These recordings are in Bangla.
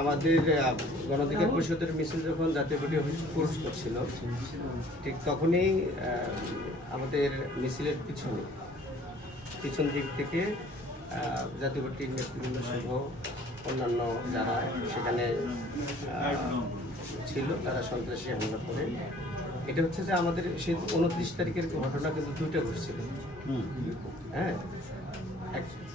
আমাদের গণঅধিকার পরিষদের মিছিল যখন জাতীয় পার্টি অফিস প্রবেশ করছিল, ঠিক তখনই আমাদের মিছিলের পিছন দিক থেকে জাতীয় পার্টির নেতৃবৃন্দ সহ অন্যান্য যারা সেখানে ছিল তারা সন্ত্রাসী হামলা করে। এটা হচ্ছে যে আমাদের সেই 29 তারিখের ঘটনা কিন্তু দুইটা ঘটছিল। হ্যাঁ,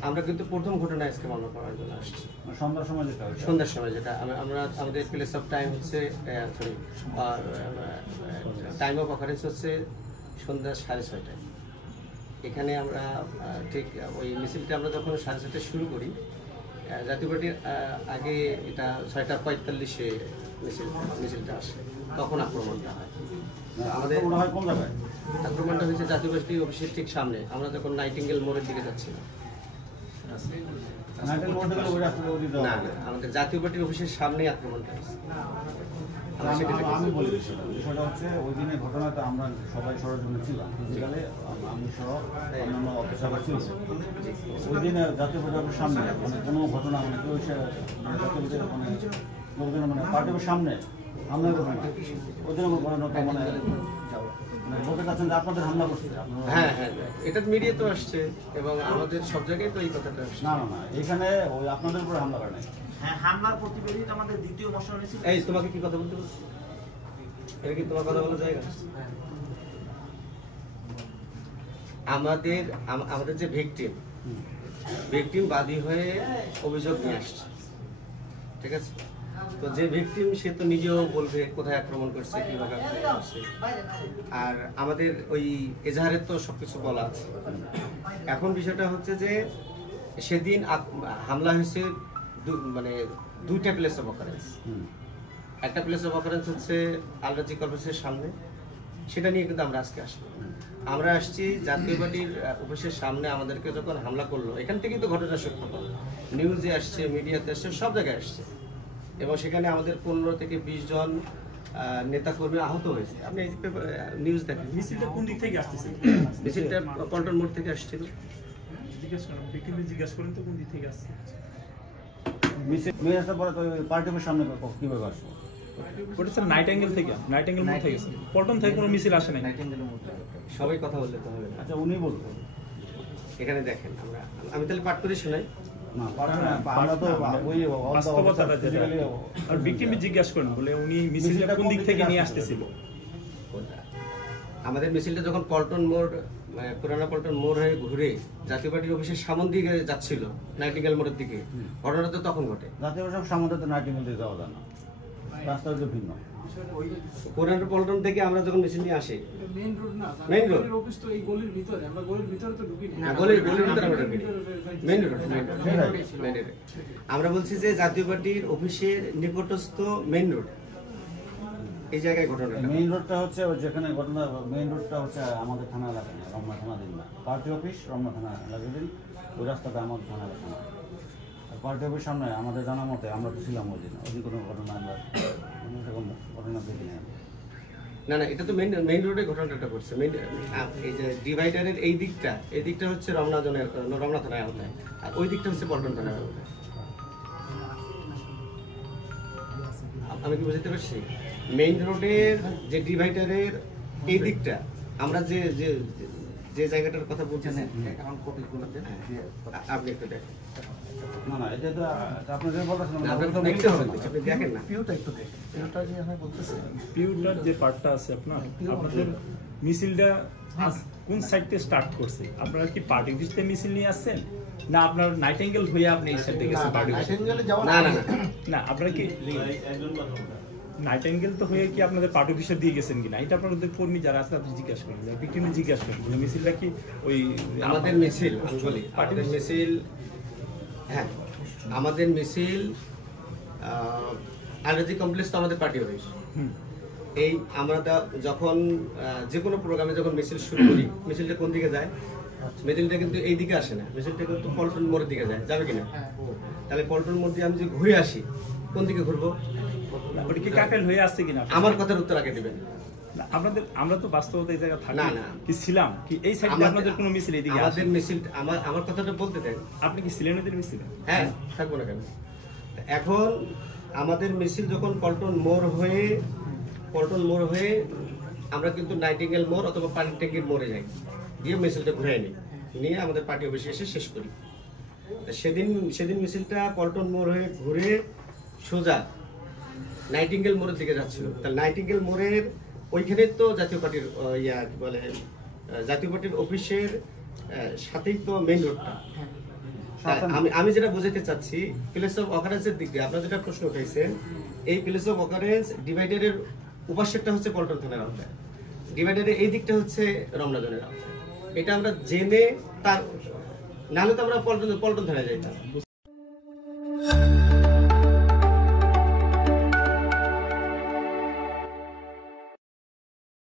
আমরা কিন্তু প্রথম ঘটনা আজকে মামলা করার জন্য আসছি সন্ধ্যার সময়, যেটা আমরা আমাদের প্লেস অফ টাইম হচ্ছে সরি টাইম অফ অকারেন্স হচ্ছে সন্ধ্যা 6:30টায়। এখানে আমরা ঠিক ওই মিছিলটা আমরা যখন 6:30টায় শুরু করি, জাতীয় পার্টির আগে এটা 6:45-এ মিছিলটা আসে, তখন আক্রমণটা হয়। আমাদের আক্রমণটা হয়েছে জাতীয় পার্টি অফিসের ঠিক সামনে, আমরা যখন নাইটিঙ্গেল মোড়ের দিকে যাচ্ছিলাম। না, আমাদের জাতীয় পার্টির অফিসের সামনেই আক্রমণটা হয়েছে। আমি বলি বিষয়টা হচ্ছে ওই দিনের ঘটনাটা আমরা সবাই সরজমিনে ছিলাম, ফিজিক্যালি আমি সহ অন্যান্য অফিসাররা ছিল। ওই দিনে জাতীয় পার্টির সামনে মানে কোনো ঘটনা মানে কেউ জাতীয় পার্টির লোকজন পার্টির সামনে হামলা করবে না, ওই দিন ঘটনাটা বলতে চাচ্ছেন যে আপনাদের হামলা করছে। হ্যাঁ হ্যাঁ, এটা মিডিয়া তো আসছে এবং আমাদের সব জায়গায় তো এই কথাটা আসছে। না, এখানে ওই আপনাদের উপরে হামলা করে নাই। হ্যাঁ, হামলার প্রতিবেদন আমাদের দ্বিতীয় মশলা মিছিল। এই তোমাকে কি কথা বলতে বলছি? এটা কি তোমার কথা বলার জায়গা? আমাদের যে ভিকটিম বাদী হয়ে অভিযোগ নিয়ে আসছে, ঠিক আছে? তো যে ভিকটিম সে তো নিজেও বলবে কোথায় আক্রমণ করছে, কিভাবে আক্রমণ করছে। আর আমাদের ওই এজাহারের তো সবকিছু বলা আছে। এখন বিষয়টা হচ্ছে যে সেদিন হামলা হয়েছে মানে দুইটা প্লেস অফ অকারেন্স। একটা প্লেস অফ অকারেন্স হচ্ছে আলরাজি কর্পোরেশনের সামনে, সেটা নিয়ে কিন্তু আমরা আজকে আসি। আমরা আসছি জাতীয় পার্টির অফিসের সামনে আমাদেরকে যখন হামলা করলো, এখান থেকেই তো ঘটনা সূত্রপাত, নিউজে আসছে, মিডিয়াতে আসছে, সব জায়গায় আসছে। এবং সেখানে আমাদের 15 থেকে 20 জন নেতাকর্মী আহত হয়েছে। আপনি নিউজ দেখেন। মিছিলটা কোন দিক থেকে আসতেছে? মিছিলটা পল্টন মোড় থেকে আসছিল। জিজ্ঞাসা করেন তো কোন দিক থেকে আসছে। মিছিল পরে তো পার্টির সামনে কিভাবে আসবো? ওটা স্যার নাইটিঙ্গেল থেকে, নাইটিঙ্গেল মোড় থেকে গেছে। পল্টন থেকে কোনো মিছিল আসে নাই। সবাই কথা বলতে তো হবে। আচ্ছা, উনি বলতো এখানে দেখেন, আমি তাহলে পাঠ করে শোনাই। জিজ্ঞাসা করেন বলে উনি মিছিলটা কোন দিক থেকে নিয়ে আসতেছিল। আমাদের মিছিলটা যখন পল্টন মোড় পুরানা পল্টন মোড় হয়ে ঘুরে জাতীয় পার্টির অফিসের সামন দিকে যাচ্ছিল নাইটিঙ্গেল মোড়ের দিকে, ঘটনা তো তখন ঘটে। জাতীয় পার্টির সামনে তো নাইটিঙ্গেল দিকে যাওয়া যায় না, রাস্তা হচ্ছে ভিন্ন। পুরানা পল্টন থেকে আমরা যখন মিছিল নিয়ে আসি, মেইন রোড অফিস তো এই গলির ভিতরে, আমরা গলির ভিতরে তো ঢুকি না। গলির ভিতরে আমরা ঢুকি, মেইন রোড। আমরা বলছি যে জাতীয় পার্টির অফিসের নিকটস্থ মেইন রোড, এই জায়গায় ঘটনা। মেইন রোডটা হচ্ছে যেখানে ঘটনা, মেইন রোডটা হচ্ছে আমাদের থানা এলাকা না, রমনা থানা দিন না, পার্টি অফিস রমনা থানা এলাকা দিন, ওই রাস্তাটা আমাদের থানা এলাকা না। পার্টি অফিস সামনে আমাদের জানা মতে আমরা তো ছিলাম ওই দিন, ওই দিন কোনো ঘটনা আমরা সেরকম ঘটনা দেখি না। না, এটা তো মেইন রোডে ঘটনাটা ঘটছে। এই যে ডিভাইডারের এই দিকটা হচ্ছে রমনা থানায় আওতায়, আর ওই দিকটা হচ্ছে পল্টন থানায় আওতায়। আমি কি বুঝতে পারছি? মেইন রোডের যে ডিভাইডারের এই দিকটা, আমরা যে যে জায়গাটার কথা বলছেন, আপনি একটু দেখেন। না, এটা তো আপনাদের বলতেছেন, দেখতে হবে, আপনি দেখেন না। পিউটার যে পার্টটা আছে আপনাদের মিছিলটা কোন সাইড থেকে স্টার্ট করছে? আপনারা কি পার্টি অফিস থেকে মিছিল নিয়ে আসছেন, না আপনার নাইটিঙ্গেল হয়ে আপনি এই সাইড থেকে গেছেন পার্টি অফিস? না, আপনারা কি নাইটিঙ্গেল তো হয়ে কি আপনাদের পার্টি অফিসে দিয়ে গেছেন কিনা, এটা আপনাদের কর্মী যারা আছে আপনি জিজ্ঞাসা করেন, বিক্রিমি জিজ্ঞাসা করেন মিছিলটা কি ওই আমাদের মিছিল। আমি বলি আমাদের মিছিল, হ্যাঁ আমাদের মিছিল আলরাজি কমপ্লেক্স তো আমাদের পার্টি অফিস। এই আমরা যখন যে কোনো প্রোগ্রামে যখন মিছিল শুরু করি, মিছিলটা কোন দিকে যায়? মিছিলটা কিন্তু এই দিকে আসে না, মিছিলটা কিন্তু পল্টন মোড়ের দিকে যায়। যাবে কিনা? তাহলে পল্টন মোড় দিয়ে আমি যদি ঘুরে আসি, কোন দিকে ঘুরবো? ওটা কি কাকেল হয়ে আসছে কিনা? আমার কথার উত্তর আগে দিবেন। না, আপনাদের আমরা তো বাস্তবতা এই জায়গায় থাকি না, না। কি ছিলাম কি এই সাইডে আপনাদের কোনো মিছিল এদিকে আসে? আমাদের মিছিল আমার কথাটা বলতে দেন। আপনি কি ছিলেন ওদের মিছিলে? হ্যাঁ, থাকবো না কেন। এখন আমাদের মিছিল যখন পল্টন মোড় হয়ে আমরা কিন্তু নাইটিঙ্গেল মোড় অথবা পানির ট্যাঙ্কির মোড়ে যাই, দিয়ে মিছিলটা ঘুরে নিয়ে আমাদের পার্টি অফিসে এসে শেষ করি। সেদিন মিছিলটা পল্টন মোড় হয়ে ঘুরে সোজা নাইটিঙ্গেল মোড়ের দিকে যাচ্ছিল। তাহলে নাইটিঙ্গেল মোড়ের ওইখানে তো জাতীয় পার্টির জাতীয় পার্টির অফিসের সাথেই তো মেইন রোডটা। আমি যেটা বোঝাতে চাচ্ছি, প্লেস অফ অকারেন্সের দিক দিয়ে আপনার যেটা প্রশ্ন উঠেছেন, এই প্লেস অফ অকারেন্স ডিভাইডারের উপাসেরটা হচ্ছে পল্টন থানার আওতায়, ডিভাইডারের এই দিকটা হচ্ছে রমনাজনের আওতায়। এটা আমরা জেনে তার নাহলে তো আমরা পল্টন থানায় যাইতাম।